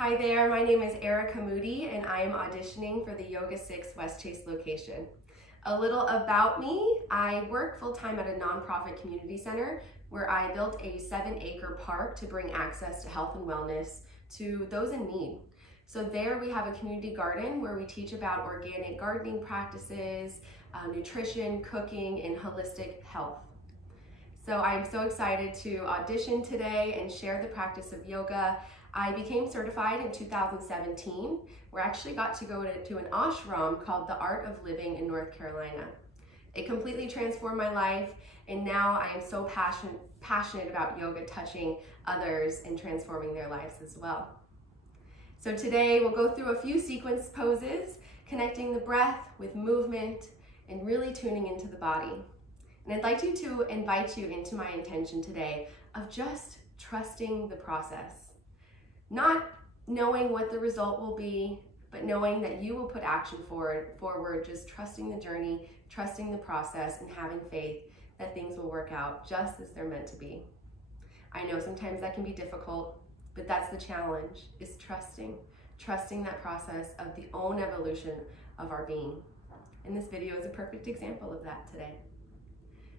Hi there, my name is Erica Moody and I am auditioning for the YogaSix West Chase location. A little about me, I work full-time at a nonprofit community center where I built a 7-acre park to bring access to health and wellness to those in need. So there we have a community garden where we teach about organic gardening practices, nutrition, cooking, and holistic health. So I'm so excited to audition today and share the practice of yoga. I became certified in 2017, where I actually got to go to an ashram called The Art of Living in North Carolina. It completely transformed my life, and now I am so passionate about yoga touching others and transforming their lives as well. So today we'll go through a few sequence poses, connecting the breath with movement and really tuning into the body. And I'd like to invite you into my intention today of just trusting the process. Not knowing what the result will be, but knowing that you will put action forward, just trusting the journey, trusting the process, and having faith that things will work out just as they're meant to be. I know sometimes that can be difficult, but that's the challenge, is trusting that process of the own evolution of our being. And this video is a perfect example of that today.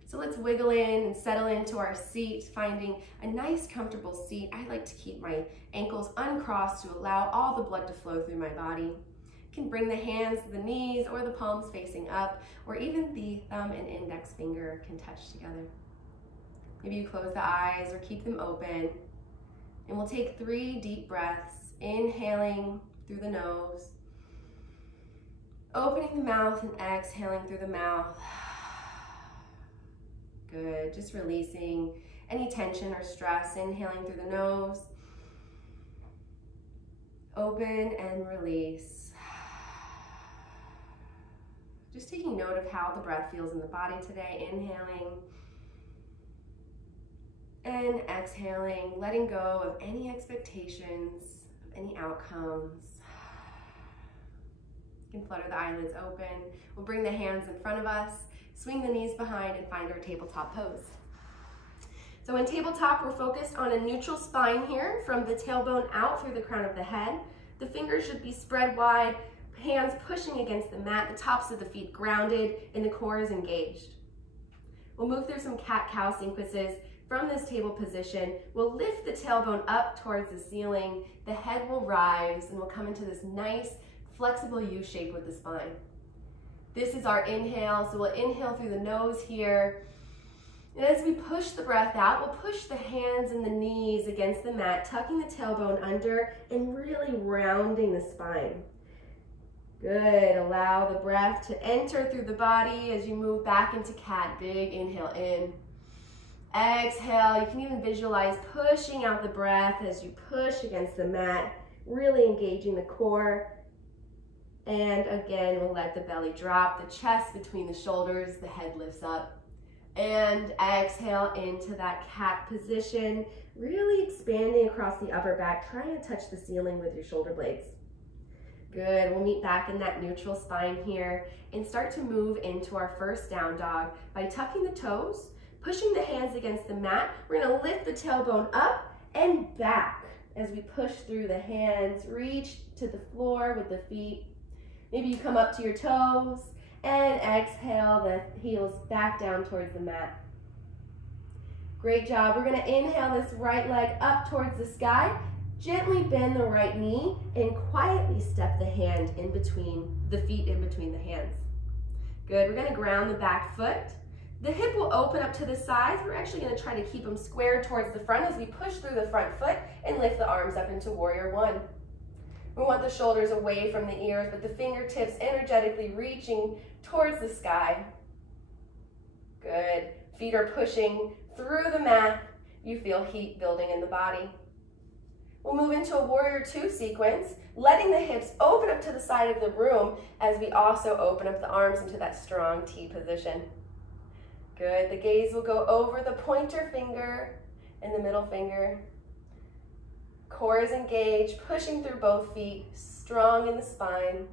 So let's wiggle in and settle into our seat, finding a nice comfortable seat. I like to keep my ankles uncrossed to allow all the blood to flow through my body. You can bring the hands to the knees or the palms facing up, or even the thumb and index finger can touch together. Maybe you close the eyes or keep them open. And we'll take 3 deep breaths, inhaling through the nose, opening the mouth and exhaling through the mouth. Good, just releasing any tension or stress, inhaling through the nose. Open and release. Just taking note of how the breath feels in the body today, inhaling and exhaling, letting go of any expectations, of any outcomes. You can flutter the eyelids open. We'll bring the hands in front of us, swing the knees behind, and find our tabletop pose. So in tabletop, we're focused on a neutral spine here, from the tailbone out through the crown of the head. The fingers should be spread wide, hands pushing against the mat, the tops of the feet grounded, and the core is engaged. We'll move through some cat-cow sequences. From this table position, we'll lift the tailbone up towards the ceiling, the head will rise, and we'll come into this nice, flexible U shape with the spine. This is our inhale, so we'll inhale through the nose here. And as we push the breath out, we'll push the hands and the knees against the mat, tucking the tailbone under and really rounding the spine. Good, allow the breath to enter through the body as you move back into cat. Big inhale in. Exhale, you can even visualize pushing out the breath as you push against the mat, really engaging the core. And again, we'll let the belly drop, the chest between the shoulders, the head lifts up. And exhale into that cat position, really expanding across the upper back, trying to touch the ceiling with your shoulder blades. Good, we'll meet back in that neutral spine here and start to move into our first down dog by tucking the toes, pushing the hands against the mat. We're gonna lift the tailbone up and back as we push through the hands, reach to the floor with the feet. Maybe you come up to your toes and exhale the heels back down towards the mat. Great job. We're going to inhale this right leg up towards the sky. Gently bend the right knee and quietly step the hand in between the feet, in between the hands. Good. We're going to ground the back foot. The hip will open up to the sides. We're actually going to try to keep them squared towards the front as we push through the front foot and lift the arms up into warrior one. We want the shoulders away from the ears, but the fingertips energetically reaching towards the sky. Good. Feet are pushing through the mat. You feel heat building in the body. We'll move into a warrior 2 sequence, letting the hips open up to the side of the room as we also open up the arms into that strong T position. Good. The gaze will go over the pointer finger and the middle finger. Core is engaged, pushing through both feet, strong in the spine.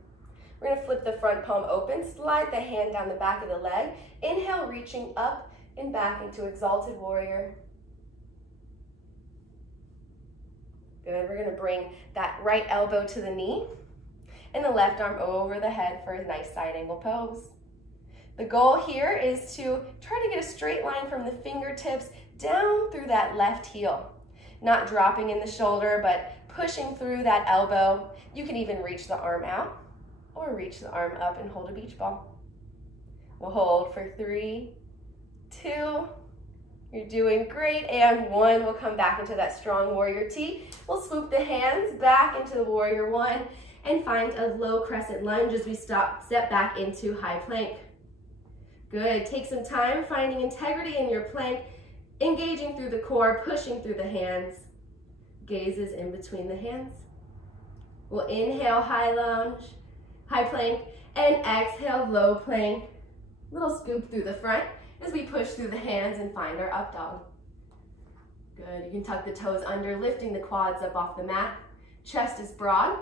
We're going to flip the front palm open, slide the hand down the back of the leg. Inhale, reaching up and back into exalted warrior. Good, we're gonna bring that right elbow to the knee and the left arm over the head for a nice side angle pose. The goal here is to try to get a straight line from the fingertips down through that left heel. Not dropping in the shoulder, but pushing through that elbow. You can even reach the arm out or reach the arm up and hold a beach ball. We'll hold for 3, 2, you're doing great, and 1. We'll come back into that strong warrior T. We'll swoop the hands back into the warrior 1 and find a low crescent lunge as we step back into high plank. Good, take some time finding integrity in your plank, engaging through the core, pushing through the hands. Gazes in between the hands. We'll inhale, high lunge, high plank, and exhale, low plank. Little scoop through the front as we push through the hands and find our up dog. Good, you can tuck the toes under, lifting the quads up off the mat. Chest is broad.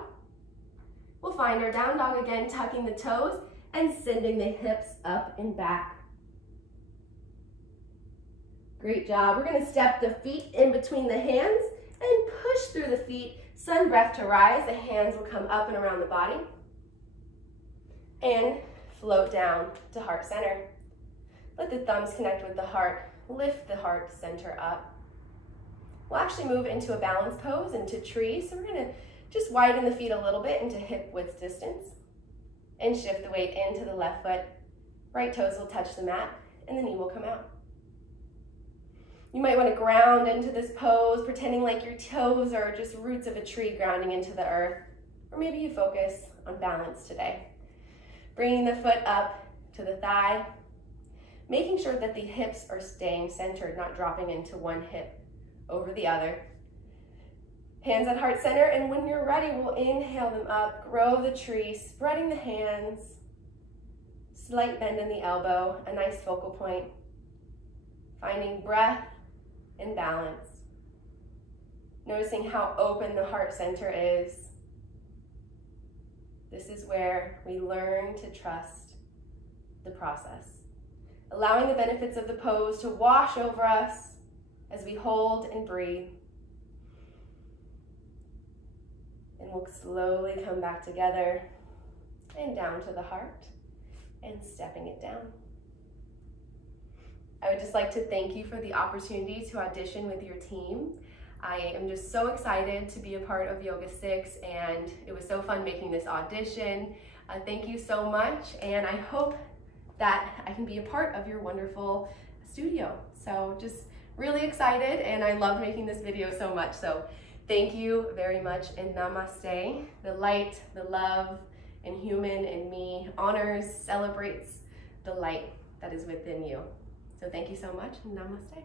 We'll find our down dog again, tucking the toes and sending the hips up and back. Great job. We're gonna step the feet in between the hands and push through the feet. Sun breath to rise. The hands will come up and around the body. And float down to heart center. Let the thumbs connect with the heart. Lift the heart center up. We'll actually move into a balance pose, into tree. So we're gonna just widen the feet a little bit into hip width distance and shift the weight into the left foot. Right toes will touch the mat and the knee will come out. You might want to ground into this pose, pretending like your toes are just roots of a tree grounding into the earth. Or maybe you focus on balance today. Bringing the foot up to the thigh, making sure that the hips are staying centered, not dropping into one hip over the other. Hands at heart center, and when you're ready, we'll inhale them up, grow the tree, spreading the hands, slight bend in the elbow, a nice focal point. Finding breath and balance. Noticing how open the heart center is. This is where we learn to trust the process. Allowing the benefits of the pose to wash over us as we hold and breathe. And we'll slowly come back together and down to the heart and stepping it down. I would just like to thank you for the opportunity to audition with your team. I am just so excited to be a part of YogaSix, and it was so fun making this audition. Thank you so much, and I hope that I can be a part of your wonderful studio. So just really excited, and I loved making this video so much. So thank you very much, and namaste. The light, the love, and human in me honors, celebrates the light that is within you. So thank you so much, and namaste.